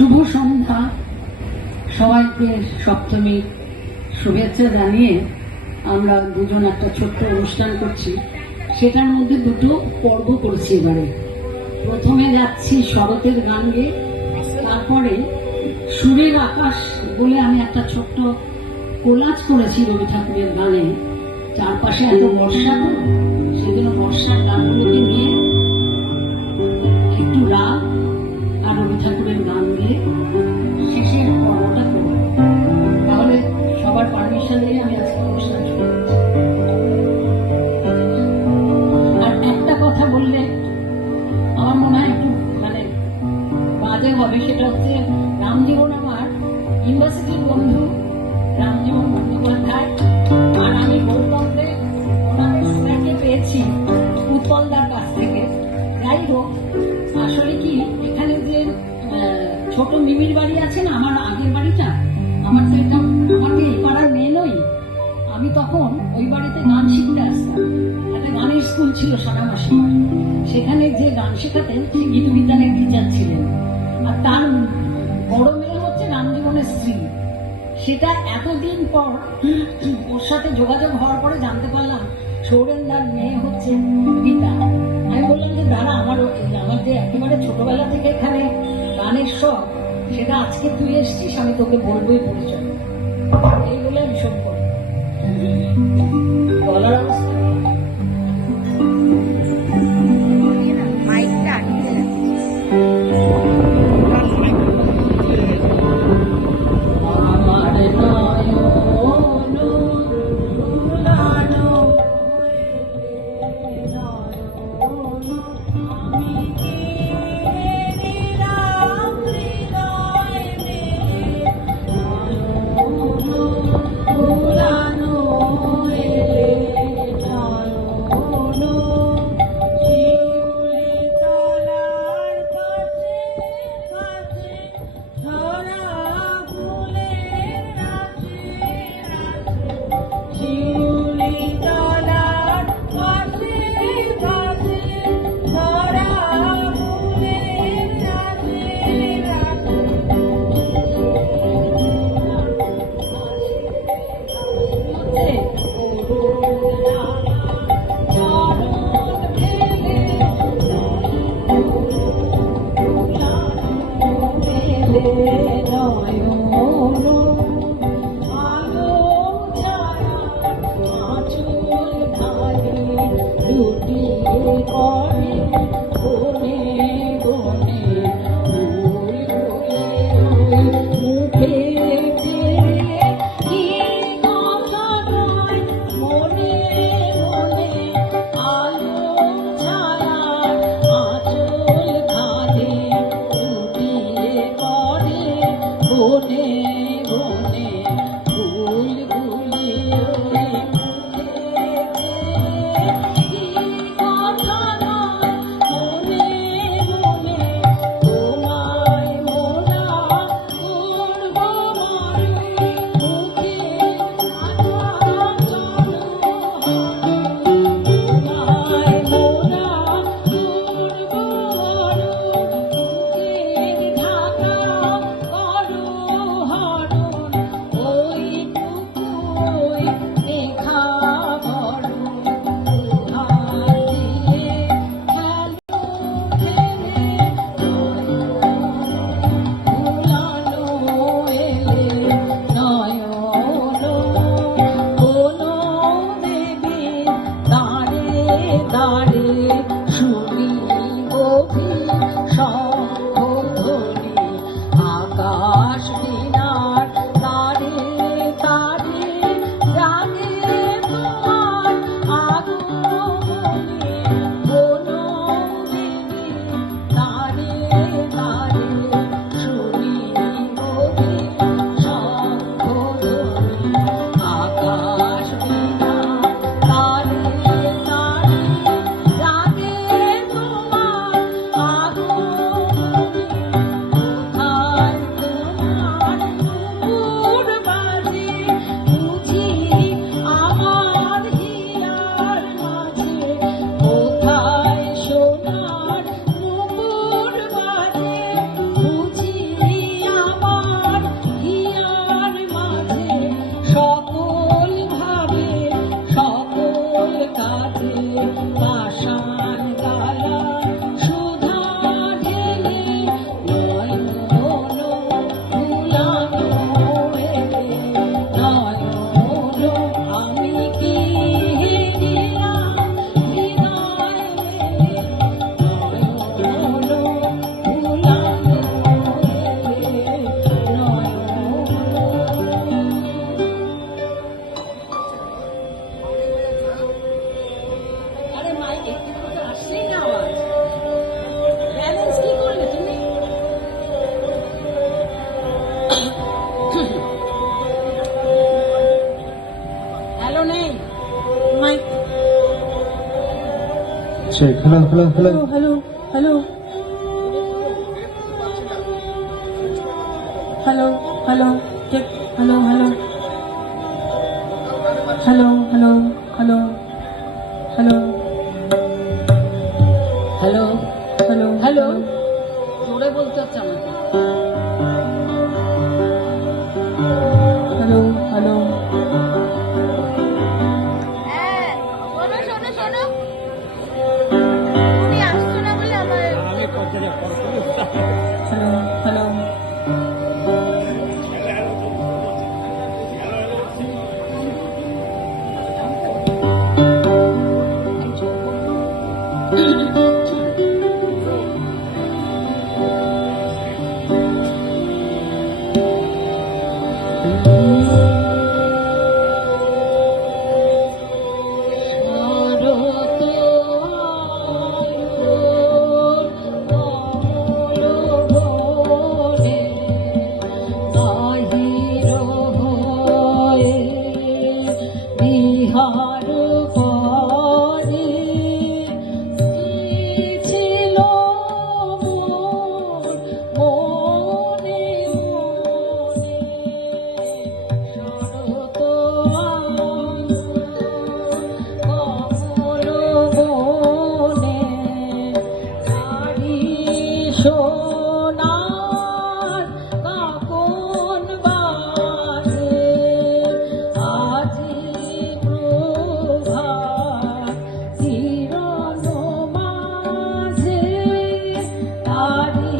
শুভ সন্ধ্যা। সবাইকে সপ্তমীর শুভেচ্ছা জানিয়ে আমরা দুজন একটা ছোট্ট অনুষ্ঠান করছি। সেটার মধ্যে দুটো পর্ব করছি এবারে। প্রথমে যাচ্ছি শরতের গান গেয়ে, তারপরে সুরের আকাশ বলে আমি একটা ছোট্ট কোলাজ করেছি রবি ঠাকুরের গানে। চারপাশে এত বর্ষা, তো সেজন্য বর্ষার গানগুলোকে নিয়ে একটু রাগ আর রবি ঠাকুরের গান দিয়ে শেষের পর্বটা করব। তাহলে সবার পারমিশন দিয়ে আমি আজকে অনুষ্ঠান শুরু করছি। আর একটা কথা বললে আমার মনে হয় একটু বাজে হবে, সেটা হচ্ছে রামজীবন আমার ইউনিভার্সিটির বন্ধু রামজীবন বন্দ্যোপাধ্যায়, আর আমি গৌতমকে ওনাদের স্ন্যাকে পেয়েছি উৎপলদার কাছ থেকে। যাই হোক, আসলে কি এখানে যে ছোট মিমির বাড়ি আছে না, আমার আগের বাড়িটা, আমার তো এটা আমাকে এই পাড়ার মেয়ে নই। আমি তখন ওই বাড়িতে গান শিখতে আসতাম। একটা গানের স্কুল ছিল সোনামাসি, সেখানে যে গান শেখাতেন সে গীত বিজ্ঞানের টিচার ছিলেন। আর তার বড় মেয়ে হচ্ছে রামজীবনের স্ত্রী। সেটা এতদিন পর ওর সাথে যোগাযোগ হওয়ার পরে জানতে পারলাম সৌরেন্দার মেয়ে হচ্ছে গীতা। আমি বললাম যে দাঁড়া, আমার যে একেবারে ছোটবেলা থেকে এখানে গানের শখ, সেটা আজকে তুই এসছিস, আমি তোকে বলবোই পরিচয়। এই বলে আমি শোক করি বলার অবস্থা। Oh, check. Hello, hello, hello. hello, hello, hello, hello, check, hello, hello, hello, hello, hello, hello, hello hello, hello জোরে বলতে হচ্ছে আমাকে hello, hello, হ্যাঁ, শোনো শোনো শোনো উনি আসছো না বলে আমার hello, hello. বিহার করে ছিল মনে মনে শরত কমল বনে নারী সোনার কাপন বাজে আজি প্রভাত কিরণ মাঝে নারী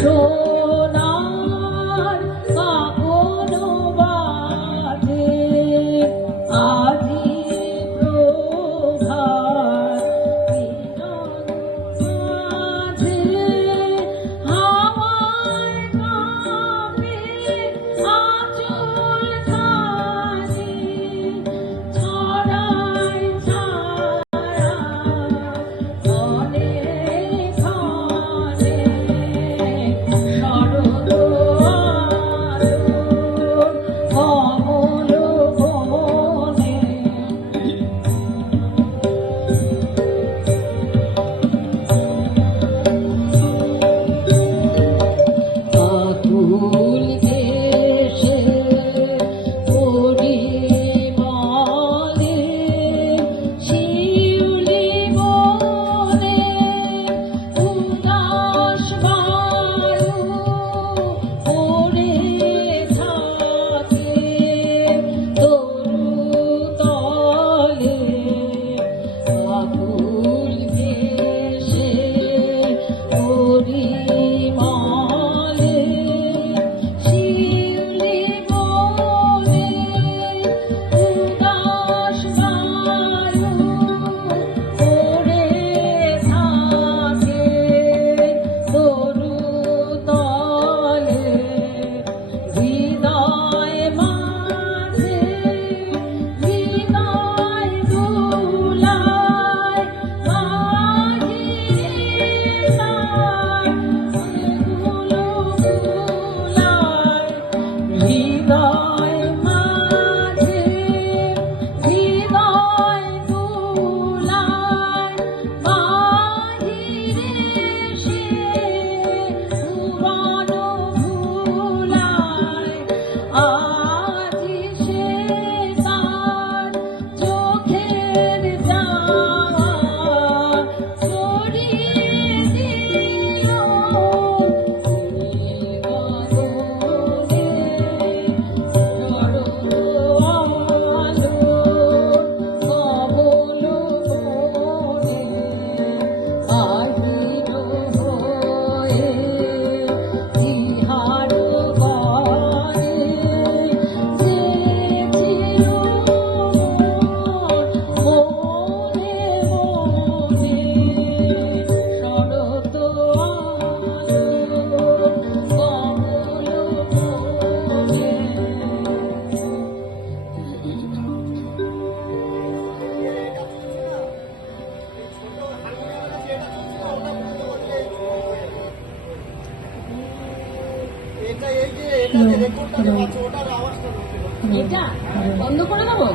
সোনার কাপন বাজে আজি প্রভাত কিরণ মাঝে হাওয়ায় কাঁপে আঁচল খানি ছড়ায় ছায়া মনে খানে শরৎ আলোর কমল বনে আকুল দেশে পরিমলে শিউলি বনে উদাস বায়ু পড়ে থাকে তরু তলে আকুল দেশে পরিমলে শিউলি বনে উদাস বায়ু পড়ে থাকে তরু তলে হৃদয় মাঝে হৃদয় দুলায় বাহিরে তার ফুলগুলো ফুলায় হৃদয় মাঝে হৃদয় দুলায় বাহিরে সে পুরানো ভুলায় আজি সে তার চোখের যাওয়া ছড়িয়ে দিল এটা বন্ধ করে দেবো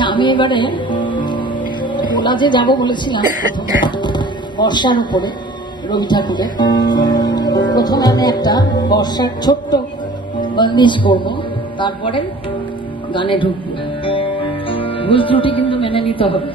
আচ্ছা, আমি এবারে কোলাজে যাব বলেছিলাম প্রথমে বর্ষার উপরে, রবি ঠাকুরের। প্রথমে আমি একটা বর্ষার ছোট্ট বন্দিশ করব, তারপরে গানে ঢুকবো। ভুল ত্রুটি কিন্তু মেনে নিতে হবে।